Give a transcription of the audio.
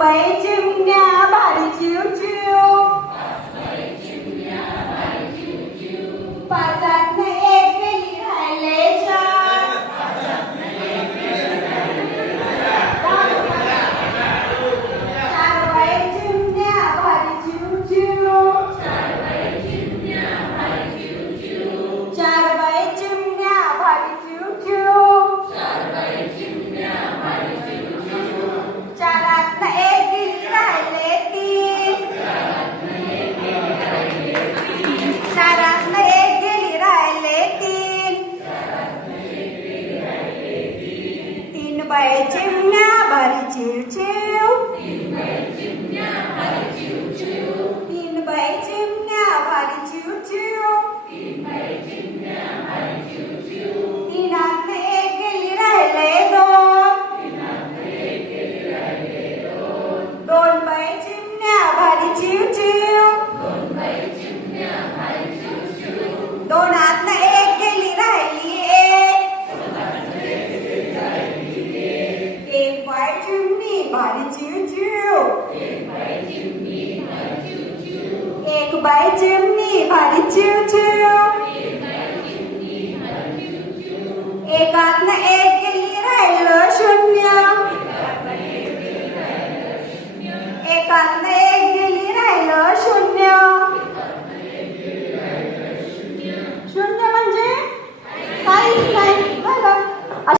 बाई चिमण्या भारी चिव चिव, पाचातनं एक गेली राहिले चार, चार बाई चिमण्या भारी चिव चिव, चार बाई चिमण्या भारी चिव चिव, चारातनं एक गेली राहिले तीन, चारातनं एक गेली राहिले तीन, तीन बाई चिमण्या भारी चिव चिव, तीन बाई चिमण्या भारी चिव चिव, तीनातनं एक गेली राहिले दोन, दोन बाई चिमण्या भारी चिव चिव, दोनातनं एक गेली राहिली एक बाई चिमणी भारी चिव चिव, एक बाई चिमणी भारी चिव चिव.